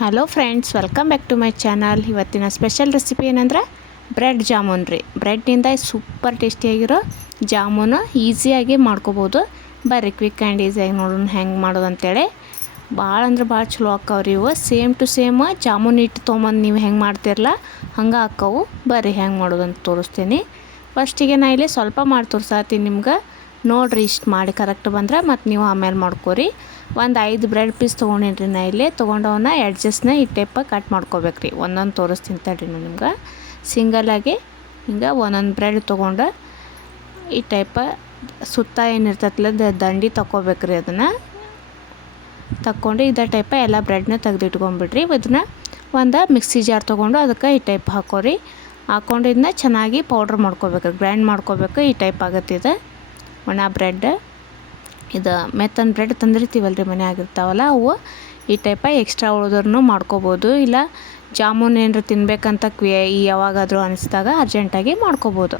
Hello friends welcome back to my channel ಇವತ್ತಿನ special recipe ಏನಂದ್ರೆ bread jamun ರೀ. ಬ್ರೆಡ್ನಿಂದ ಸೂಪರ್ ಟೇಸ್ಟಿಯಾಗಿರೋ ಜಾಮೂನು ಈಸಿಯಾಗಿ ಮಾಡ್ಕೋಬೋದು. ಬರ್ರಿ ಕ್ವಿಕ್ ಆ್ಯಂಡ್ ಈಸಿಯಾಗಿ ನೋಡೋಣ ಹೆಂಗೆ ಮಾಡೋದು ಅಂತೇಳಿ. ಭಾಳ ಅಂದ್ರೆ ಭಾಳ ಚಲೋ ಹಾಕವ್ರಿ ಇವು. ಸೇಮ್ ಟು ಸೇಮ್ ಜಾಮೂನ್ ಹಿಟ್ಟು ತೊಗೊಂಬಂದು ನೀವು ಹೆಂಗೆ ಮಾಡ್ತಿರಲ್ಲ, ಹಂಗೆ ಹಾಕವು. ಬರ್ರಿ ಹೆಂಗೆ ಮಾಡೋದು ಅಂತ ತೋರಿಸ್ತೀನಿ ಫಸ್ಟಿಗೆ ನಾ ಇಲ್ಲಿ ಸ್ವಲ್ಪ ಮಾಡಿ ತೋರಿಸ್ತೀನಿ ನಿಮ್ಗೆ. ನೋಡಿರಿ ಇಷ್ಟು ಮಾಡಿ ಕರೆಕ್ಟ್ ಬಂದ್ರೆ ಮತ್ತು ನೀವು ಆಮೇಲೆ ಮಾಡ್ಕೊರಿ. ಒಂದು ಐದು ಬ್ರೆಡ್ ಪೀಸ್ ತೊಗೊಂಡಿನಿ ನಾ ಇಲ್ಲಿ. ತೊಗೊಂಡವನ್ನ ಎಡ್ಜಸ್ಟ್ನ ಈ ಟೈಪ ಕಟ್ ಮಾಡ್ಕೋಬೇಕು ರೀ ಒಂದೊಂದು ತೋರಿಸ್ತೀನಿ ತಡ್ರಿ ನಾನು ನಿಮ್ಗೆ. ಸಿಂಗಲಾಗಿ ಹಿಂಗೆ ಒಂದೊಂದು ಬ್ರೆಡ್ ತೊಗೊಂಡು ಈ ಟೈಪ ಸುತ್ತ ಏನಿರ್ತೈತಲ್ಲ ದಂಡಿ ತಗೋಬೇಕು ರೀ ಅದನ್ನು. ತಕ್ಕೊಂಡು ಇದೇ ಟೈಪ ಎಲ್ಲ ಬ್ರೆಡ್ನ ತೆಗೆದಿಟ್ಕೊಂಬಿಡ್ರಿ. ಇದನ್ನ ಒಂದು ಮಿಕ್ಸಿ ಜಾರ್ ತೊಗೊಂಡು ಅದಕ್ಕೆ ಈ ಟೈಪ್ ಹಾಕೋರಿ. ಹಾಕ್ಕೊಂಡು ಇದನ್ನ ಚೆನ್ನಾಗಿ ಪೌಡ್ರ್ ಮಾಡ್ಕೋಬೇಕು ಗ್ರೈಂಡ್ ಮಾಡ್ಕೋಬೇಕು ಈ ಟೈಪ್ ಆಗುತ್ತೆ ಇದು. ಒಣ ಬ್ರೆಡ್. ಇದು ಮೆತ್ತನ್ ಬ್ರೆಡ್ ತಂದಿರ್ತೀವಲ್ಲ ರೀ ಮನೆಯಾಗಿರ್ತಾವಲ್ಲ ಅವು. ಈ ಟೈಪ ಎಕ್ಸ್ಟ್ರಾ ಉಳಿದ್ರೂ ಮಾಡ್ಕೋಬೋದು. ಇಲ್ಲ ಜಾಮೂನ್ ಏನಾರು ತಿನ್ಬೇಕಂತ ಕ್ವಿ, ಈ ಯಾವಾಗಾದರೂ ಅನಿಸಿದಾಗ ಅರ್ಜೆಂಟಾಗಿ ಮಾಡ್ಕೋಬೋದು.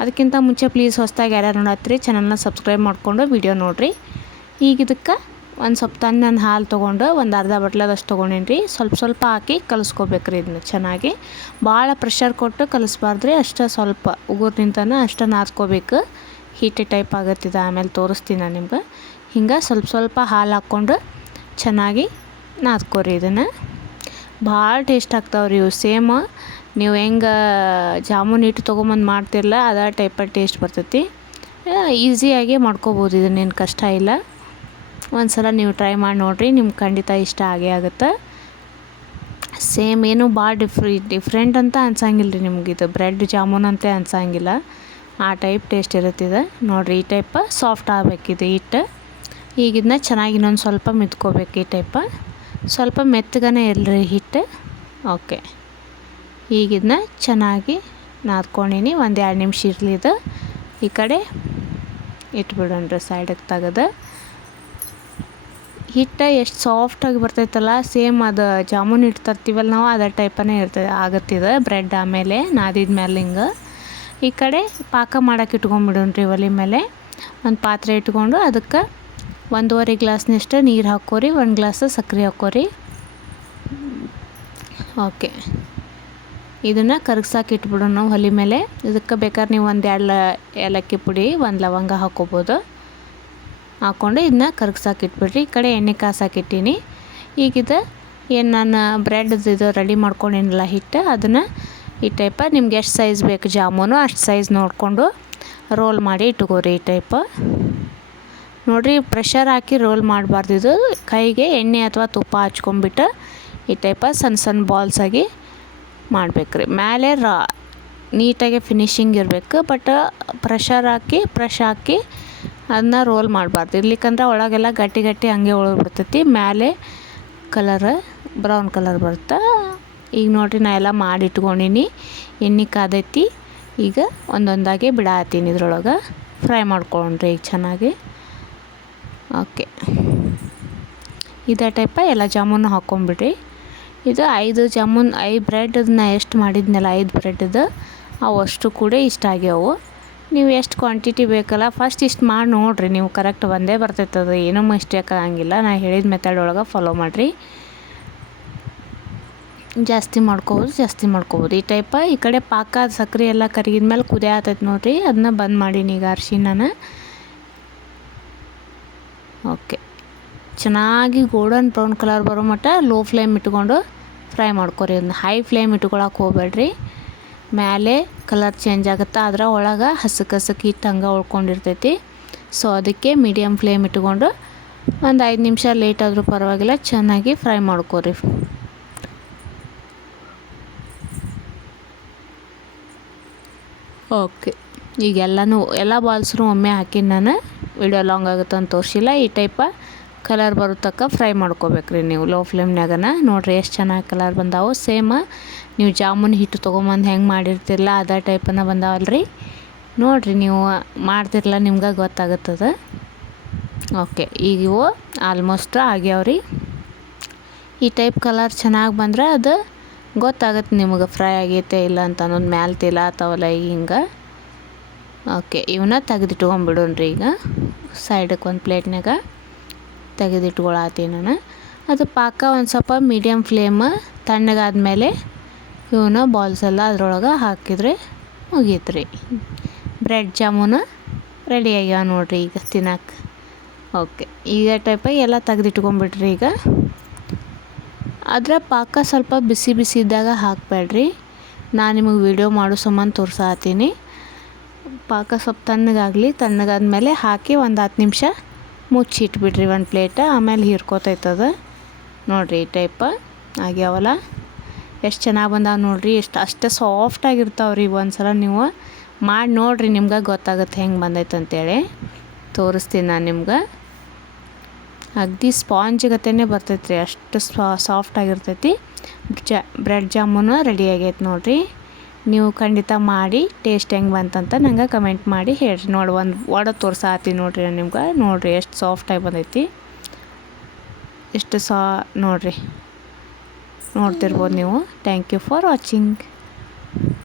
ಅದಕ್ಕಿಂತ ಮುಂಚೆ ಪ್ಲೀಸ್ ಹೊಸ್ದಾಗಿ ಯಾರ್ಯಾರು ನೋಡತ್ತೀರಿ ಚಾನಲ್ನ ಸಬ್ಸ್ಕ್ರೈಬ್ ಮಾಡಿಕೊಂಡು ವಿಡಿಯೋ ನೋಡಿರಿ. ಈಗ ಇದಕ್ಕೆ ಒಂದು ಸ್ವಲ್ಪ ತಣ್ಣನ ಹಾಲು ತೊಗೊಂಡು ಒಂದು ಅರ್ಧ ಬಟ್ಲದಷ್ಟು ತೊಗೊಂಡೇನಿ ರೀ ಸ್ವಲ್ಪ ಸ್ವಲ್ಪ ಹಾಕಿ ಕಲಿಸ್ಕೋಬೇಕು ರೀ ಇದನ್ನ ಚೆನ್ನಾಗಿ. ಭಾಳ ಪ್ರೆಷರ್ ಕೊಟ್ಟು ಕಲಿಸ್ಬಾರ್ದು ರೀ ಅಷ್ಟೇ ಸ್ವಲ್ಪ ಉಗುರು ನಿಂತನ ಅಷ್ಟೇ ನಾದ್ಕೋಬೇಕು. ಹೀಟೆ ಟೈಪ್ ಆಗತ್ತಿದೆ, ಆಮೇಲೆ ತೋರಿಸ್ತೀನಿ ನಾನು ನಿಮ್ಗೆ. ಹಿಂಗೆ ಸ್ವಲ್ಪ ಸ್ವಲ್ಪ ಹಾಲು ಹಾಕ್ಕೊಂಡು ಚೆನ್ನಾಗಿ ನಾದ್ಕೋರಿ ಇದನ್ನು. ಭಾಳ ಟೇಸ್ಟ್ ಆಗ್ತಾವ್ರಿ ಇವು. ಸೇಮ್ ನೀವು ಹೆಂಗೆ ಜಾಮೂನ್ ಹಿಟ್ಟು ತೊಗೊಂಬಂದು ಮಾಡ್ತಿರಲ್ಲ, ಅದೇ ಟೈಪ ಟೇಸ್ಟ್ ಬರ್ತೈತಿ. ಈಸಿಯಾಗಿ ಮಾಡ್ಕೋಬೋದು, ಇದನ್ನೇನು ಕಷ್ಟ ಇಲ್ಲ. ಒಂದು ಸಲ ನೀವು ಟ್ರೈ ಮಾಡಿ ನೋಡಿರಿ, ನಿಮ್ಗೆ ಖಂಡಿತ ಇಷ್ಟ ಆಗೇ ಆಗುತ್ತೆ. ಸೇಮ್ ಏನು ಭಾಳ ಡಿಫ್ರಿ ಡಿಫ್ರೆಂಟ್ ಅಂತ ಅನ್ಸಂಗಿಲ್ಲ ರೀ ನಿಮ್ಗೆ ಇದು. ಬ್ರೆಡ್ ಜಾಮೂನ್ ಅಂತ ಅನ್ಸಂಗಿಲ್ಲ. ಆ ಟೈಪ್ ಟೇಸ್ಟ್ ಇರುತ್ತಿದೆ. ನೋಡಿರಿ, ಈ ಟೈಪ ಸಾಫ್ಟ್ ಆಗಬೇಕಿದೆ ಹಿಟ್ಟು. ಈಗ ಇದನ್ನ ಚೆನ್ನಾಗಿ ಇನ್ನೊಂದು ಸ್ವಲ್ಪ ಮಿದ್ಕೋಬೇಕು ಈ ಟೈಪ. ಸ್ವಲ್ಪ ಮೆತ್ತಗನೇ ಇರಲಿ ಹಿಟ್ಟು. ಓಕೆ ಈಗ ಇದನ್ನ ಚೆನ್ನಾಗಿ ನಾದ್ಕೊಂಡಿನಿ. ಒಂದು ಎರಡು ನಿಮಿಷ ಇರಲಿ ಇದು. ಈ ಕಡೆ ಇಟ್ಬಿಡೋಣ್ರಿ ಸೈಡಿಗೆ ತೆಗೆದು. ಹಿಟ್ಟು ಎಷ್ಟು ಸಾಫ್ಟಾಗಿ ಬರ್ತೈತಲ್ಲ ಸೇಮ್ ಅದು ಜಾಮೂನ್ ಹಿಟ್ಟು ತರ್ತೀವಲ್ಲ ನಾವು, ಅದೇ ಟೈಪನೇ ಇರ್ತದೆ, ಆಗತ್ತಿದೆ. ಬ್ರೆಡ್ ಆಮೇಲೆ ನಾದಿದ ಮೇಲೆ ಹಿಂಗೆ. ಈ ಕಡೆ ಪಾಕ ಮಾಡೋಕೆ ಇಟ್ಕೊಂಡ್ಬಿಡೋಣ್ರಿ ಒಲೆ ಮೇಲೆ. ಒಂದು ಪಾತ್ರೆ ಇಟ್ಕೊಂಡು ಅದಕ್ಕೆ ಒಂದೂವರೆ ಗ್ಲಾಸ್ನಷ್ಟು ನೀರು ಹಾಕೋರಿ ಒಂದು ಗ್ಲಾಸ್ ಸಕ್ಕರೆ ಹಾಕೋರಿ ಓಕೆ. ಇದನ್ನು ಕರಗ್ಸಾಕೆ ಇಟ್ಬಿಡೋಣ ಒಲೆ ಮೇಲೆ. ಇದಕ್ಕೆ ಬೇಕಾದ್ರೆ ನೀವು ಒಂದು ಎರಡು ಏಲಕ್ಕಿ ಪುಡಿ, ಒಂದು ಲವಂಗ ಹಾಕೋಬೋದು ಹಾಕ್ಕೊಂಡು ಇದನ್ನ ಕರಗ್ಸಾಕೆ ಇಟ್ಬಿಡ್ರಿ. ಈ ಕಡೆ ಎಣ್ಣೆ ಕಾಸಾಕಿಟ್ಟೀನಿ ಈಗಿದ ಏನು ನಾನು ಬ್ರೆಡ್ ಇದು ರೆಡಿ ಮಾಡ್ಕೊಂಡಿನಲ್ಲ ಹಿಟ್ಟು, ಅದನ್ನು ಈ ಟೈಪ ನಿಮ್ಗೆ ಎಷ್ಟು ಸೈಜ್ ಬೇಕು ಜಾಮೂನು, ಅಷ್ಟು ಸೈಜ್ ನೋಡಿಕೊಂಡು ರೋಲ್ ಮಾಡಿ ಇಟ್ಕೋರಿ ಈ ಟೈಪ ನೋಡಿರಿ ಪ್ರೆಷರ್ ಹಾಕಿ ರೋಲ್ ಮಾಡಬಾರ್ದು ಇದು. ಕೈಗೆ ಎಣ್ಣೆ ಅಥವಾ ತುಪ್ಪ ಹಚ್ಕೊಂಡ್ಬಿಟ್ಟು ಈ ಟೈಪ ಸಣ್ಣ ಸಣ್ಣ ಬಾಲ್ಸ್ ಆಗಿ ಮಾಡ್ಬೇಕು ರೀ ಮೇಲೆ ರಾ, ನೀಟಾಗಿ ಫಿನಿಶಿಂಗ್ ಇರಬೇಕು ಬಟ್ ಪ್ರೆಷರ್ ಹಾಕಿ ಪ್ರೆಶ್ ಹಾಕಿ ಅದನ್ನ ರೋಲ್ ಮಾಡಬಾರ್ದು. ಇರ್ಲಿಕ್ಕಂದ್ರೆ ಒಳಗೆಲ್ಲ ಗಟ್ಟಿ ಗಟ್ಟಿ ಹಂಗೆ ಉಳಿದ್ಬಿಡ್ತೈತಿ ಮೇಲೆ ಕಲರ್ ಬ್ರೌನ್ ಕಲರ್ ಬರುತ್ತೆ? ಈಗ ನೋಡಿರಿ, ನಾ ಎಲ್ಲ ಮಾಡಿ ಇಟ್ಕೊಂಡಿನಿ. ಎಣ್ಣೆ ಕಾದೈತಿ. ಈಗ ಒಂದೊಂದಾಗಿ ಬಿಡಾತೀನಿ ಇದ್ರೊಳಗೆ. ಫ್ರೈ ಮಾಡ್ಕೊಂಡ್ರಿ ಈಗ ಚೆನ್ನಾಗಿ. ಓಕೆ ಇದೇ ಟೈಪ ಎಲ್ಲ ಜಾಮೂನು ಹಾಕ್ಕೊಂಬಿಡ್ರಿ ಇದು ಐದು ಜಾಮೂನ್, ಐದು ಬ್ರೆಡ್ನ ಎಷ್ಟು ಮಾಡಿದ್ನಲ್ಲ, ಐದು ಬ್ರೆಡ್ದು ಅವು ಅಷ್ಟು ಕೂಡ ಇಷ್ಟ ಆಗ್ಯಾವು. ನೀವು ಎಷ್ಟು ಕ್ವಾಂಟಿಟಿ ಬೇಕಲ್ಲ ಫಸ್ಟ್ ಇಷ್ಟು ಮಾಡಿ ನೋಡಿರಿ, ನೀವು ಕರೆಕ್ಟ್ ಒಂದೇ ಬರ್ತೈತದ. ಏನೂ ಮಿಸ್ಟೇಕ್ ಆಗಂಗಿಲ್ಲ. ನಾ ಹೇಳಿದ ಮೆಥಡ್ ಒಳಗೆ ಫಾಲೋ ಮಾಡಿರಿ. ಜಾಸ್ತಿ ಮಾಡ್ಕೋಬೋದು ಜಾಸ್ತಿ ಮಾಡ್ಕೋಬೋದು. ಈ ಟೈಪ ಈ ಕಡೆ ಪಾಕ ಸಕ್ಕರೆ ಎಲ್ಲ ಕರಗಿದ ಮೇಲೆ ಕುದಿಯಾತೈತೆ ನೋಡಿರಿ. ಅದನ್ನ ಬಂದ್ ಮಾಡೀನಿ ಈಗ ನಾನು. ಓಕೆ. ಚೆನ್ನಾಗಿ ಗೋಲ್ಡನ್ ಬ್ರೌನ್ ಕಲರ್ ಬರೋ ಮಟ್ಟ ಲೋ ಫ್ಲೇಮ್ ಇಟ್ಕೊಂಡು ಫ್ರೈ ಮಾಡ್ಕೊರಿ ಒಂದು ಹೈ ಫ್ಲೇಮ್ ಇಟ್ಕೊಳಕ್ಕೆ ಹೋಗ್ಬೇಡ್ರಿ. ಮೇಲೆ ಕಲರ್ ಚೇಂಜ್ ಆಗುತ್ತೆ? ಅದರ ಒಳಗೆ ಹಸಕ್ಕೆ ಹಸಕ್ಕೆ ಹಿಟ್ಟು ಹಂಗೆ ಉಳ್ಕೊಂಡಿರ್ತೈತಿ. ಸೊ ಅದಕ್ಕೆ ಮೀಡಿಯಮ್ ಫ್ಲೇಮ್ ಇಟ್ಕೊಂಡು ಒಂದು ಐದು ನಿಮಿಷ ಲೇಟ್ ಆದರೂ ಪರವಾಗಿಲ್ಲ, ಚೆನ್ನಾಗಿ ಫ್ರೈ ಮಾಡ್ಕೊರಿ. ಓಕೆ. ಈಗ ಎಲ್ಲನೂ, ಎಲ್ಲ ಬಾಲ್ಸ್ನು ಒಮ್ಮೆ ಹಾಕಿ ನಾನು ವಿಡಿಯೋ ಲಾಂಗ್ ಆಗುತ್ತೆ ಅಂತ ತೋರಿಸಿಲ್ಲ. ಈ ಟೈಪ ಕಲರ್ ಬರೋ ತಕ್ಕ ಫ್ರೈ ಮಾಡ್ಕೋಬೇಕ್ರಿ ನೀವು. ಲೋ ಫ್ಲೇಮ್ನಾಗನ ನೋಡಿರಿ ಎಷ್ಟು ಚೆನ್ನಾಗಿ ಕಲರ್ ಬಂದಾವು ಸೇಮ ನೀವು ಜಾಮೂನ್ ಹಿಟ್ಟು ತೊಗೊಂಬಂದು ಹೆಂಗೆ ಮಾಡಿರ್ತಿರಲ್ಲ ಅದೇ ಟೈಪನ ಬಂದಾವಲ್ರಿ. ನೋಡಿರಿ ನೀವು ಮಾಡ್ತಿರಲ್ಲ ನಿಮ್ಗೆ ಗೊತ್ತಾಗುತ್ತದೆ. ಓಕೆ, ಈಗ ಇವು ಆಲ್ಮೋಸ್ಟ್ ಆಗ್ಯಾವ್ರಿ. ಈ ಟೈಪ್ ಕಲರ್ ಚೆನ್ನಾಗಿ ಬಂದ್ರೆ ಅದು ಗೊತ್ತಾಗತ್ತೆ ನಿಮಗೆ ಫ್ರೈ ಆಗೈತೆ ಇಲ್ಲ ಅಂತ ಅನ್ನೋದು ಮ್ಯಾಲೆ ತಿಲ ಆತಾವಲ್ಲ ಹಿಂಗೆ. ಓಕೆ ಇವನ್ನ ತೆಗೆದಿಟ್ಕೊಂಬಿಡೋಣ್ರಿ ಈಗ. ಸೈಡಕ್ಕೆ ಒಂದು ಪ್ಲೇಟ್ನಾಗ ತೆಗೆದಿಟ್ಕೊಳತ್ತೀನಿ ನಾನು. ಅದು ಪಾಕ ಒಂದು ಸ್ವಲ್ಪ ಮೀಡಿಯಮ್ ಫ್ಲೇಮ್ ತಣ್ಣಗಾದ್ಮೇಲೆ ಇವನ್ನ ಬಾಲ್ಸ್ ಎಲ್ಲ ಅದ್ರೊಳಗೆ ಹಾಕಿದ್ರೆ ಮುಗೀತು ರೀ ಬ್ರೆಡ್ ಜಾಮೂನು ರೆಡಿ ಆಗ್ಯಾವ ನೋಡ್ರಿ ಈಗ ತಿನ್ನಕ್ಕೆ ಓಕೆ ಈಗ ಟೈಪ ಎಲ್ಲ ತೆಗೆದಿಟ್ಕೊಂಬಿಟ್ರಿ ಈಗ. ಅದರ ಪಾಕ ಸ್ವಲ್ಪ ಬಿಸಿ ಬಿಸಿ ಇದ್ದಾಗ ಹಾಕಬೇಡ್ರಿ. ನಾನು ನಿಮಗೆ ವಿಡಿಯೋ ಮಾಡೋ ಸಂಬಂಧ ತೋರಿಸಾತೀನಿ. ಪಾಕ ಸ್ವಲ್ಪ ತಣ್ಣಗಾಗಲಿ, ತಣ್ಣಗಾದ್ಮೇಲೆ ಹಾಕಿ ಒಂದು ಹತ್ತು ನಿಮಿಷ ಮುಚ್ಚಿಟ್ಬಿಡ್ರಿ ಒಂದು ಪ್ಲೇಟ ಆಮೇಲೆ ಹೀರ್ಕೋತೈತದ. ನೋಡಿರಿ ಈ ಟೈಪ ಆಗ್ಯಾವಲ್ಲ. ಎಷ್ಟು ಚೆನ್ನಾಗಿ ಬಂದಾವ ನೋಡಿರಿ, ಎಷ್ಟು ಅಷ್ಟೇ ಸಾಫ್ಟಾಗಿರ್ತಾವೆ ರೀ ಒಂದು ಸಲ ನೀವು. ಮಾಡಿ ನೋಡಿರಿ ನಿಮ್ಗೆ ಗೊತ್ತಾಗುತ್ತೆ ಹೆಂಗೆ ಬಂದೈತೆ ಅಂತೇಳಿ ತೋರಿಸ್ತೀನಿ ನಾನು ನಿಮ್ಗೆ. ಅಗದಿ ಸ್ಪಾಂಜ್ ಗತೆನೇ ಬರ್ತೈತೆ ರೀ ಅಷ್ಟು ಸಾಫ್ಟ್ ಆಗಿರ್ತೈತಿ. ಜ, ಬ್ರೆಡ್ ಜಾಮೂನು ರೆಡಿ ಆಗೈತೆ ನೋಡಿರಿ. ನೀವು ಖಂಡಿತ ಮಾಡಿ ಟೇಸ್ಟ್ ಹೆಂಗೆ ಬಂತಂತ ನಂಗೆ ಕಮೆಂಟ್ ಮಾಡಿ ಹೇಳಿರಿ. ನೋಡಿ ಒಂದು ವಡ ತೋರ್ಸಾತಿ ನೋಡಿರಿ ನಿಮ್ಗೆ. ನೋಡಿರಿ ಎಷ್ಟು ಸಾಫ್ಟಾಗಿ ಬಂದೈತಿ. ಎಷ್ಟು ಸಾ, ನೋಡಿರಿ. ನೋಡ್ತಿರ್ಬೋದು ನೀವು. Thank you for watching